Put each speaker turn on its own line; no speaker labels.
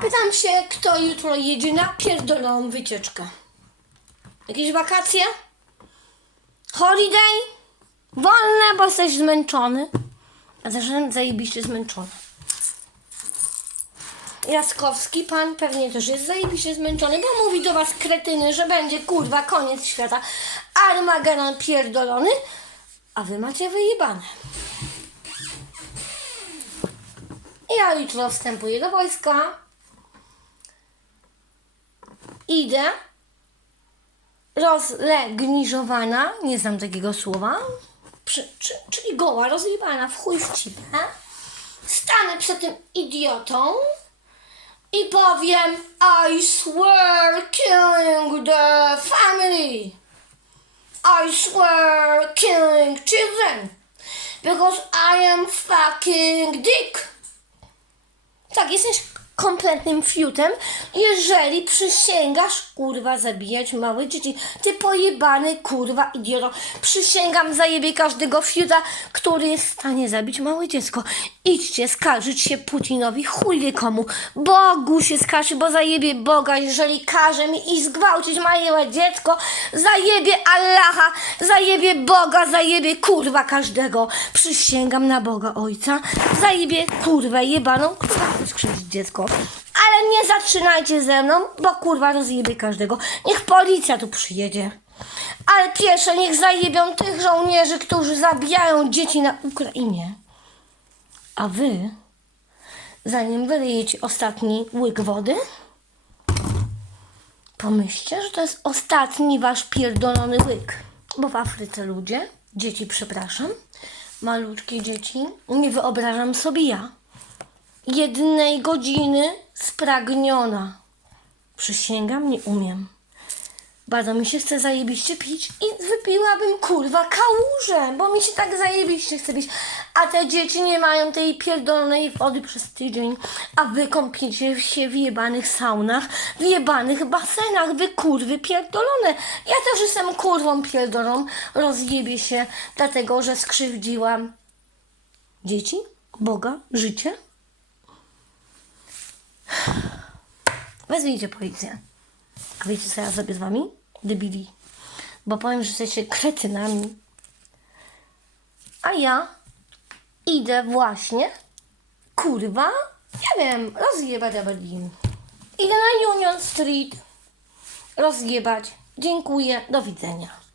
Pytam się, kto jutro jedzie na pierdoloną wycieczkę. Jakieś wakacje? Holiday? Wolne, bo jesteś zmęczony. A zresztą zajebiście zmęczony. Jaskowski, pan pewnie też jest zajebiście zmęczony, bo mówi do was kretyny, że będzie kurwa koniec świata. Armagedon pierdolony, a wy macie wyjebane. Ja jutro wstępuję do wojska. Idę rozlegniżowana, nie znam takiego słowa, przy, czy, czyli goła, rozjebana w chuj w cipę. Stanę przed tym idiotą i powiem I swear killing the family. I swear killing children. Because I am fucking dick. Tak, jesteś kompletnym fiutem, jeżeli przysięgasz, kurwa, zabijać małe dzieci. Ty pojebany, kurwa, idioto. Przysięgam, zajebie każdego fiuta, który jest w stanie zabić małe dziecko. Idźcie skarżyć się Putinowi, chuj wie komu. Bogu się skarży, bo zajebie Boga, jeżeli każe mi i zgwałcić małe dziecko. Zajebie Allaha, zajebie Boga, zajebie kurwa każdego. Przysięgam na Boga Ojca. Zajebie kurwę jebaną, kurwa, skrzywdzić dziecko. Ale nie zaczynajcie ze mną, bo kurwa rozjebie każdego. Niech policja tu przyjedzie. Ale pierwsze niech zajebią tych żołnierzy, którzy zabijają dzieci na Ukrainie. A wy, zanim wylejecie ostatni łyk wody, pomyślcie, że to jest ostatni wasz pierdolony łyk. Bo w Afryce ludzie, dzieci przepraszam, malutkie dzieci, nie wyobrażam sobie ja, jednej godziny spragniona. Przysięgam, nie umiem. Bardzo mi się chce zajebiście pić i wypiłabym kurwa kałużę, bo mi się tak zajebiście chce pić. A te dzieci nie mają tej pierdolonej wody przez tydzień, a wy kąpiecie się w jebanych saunach, w jebanych basenach, wy kurwy pierdolone. Ja też jestem kurwą pierdoloną, rozjebie się dlatego, że skrzywdziłam dzieci, Boga, życie. Wezwijcie policję. A wiecie co ja zrobię z wami? Debili. Bo powiem, że jesteście kretynami. A ja idę właśnie, kurwa, nie wiem, rozjebać Aberdeen. Idę na Union Street rozjebać. Dziękuję, do widzenia.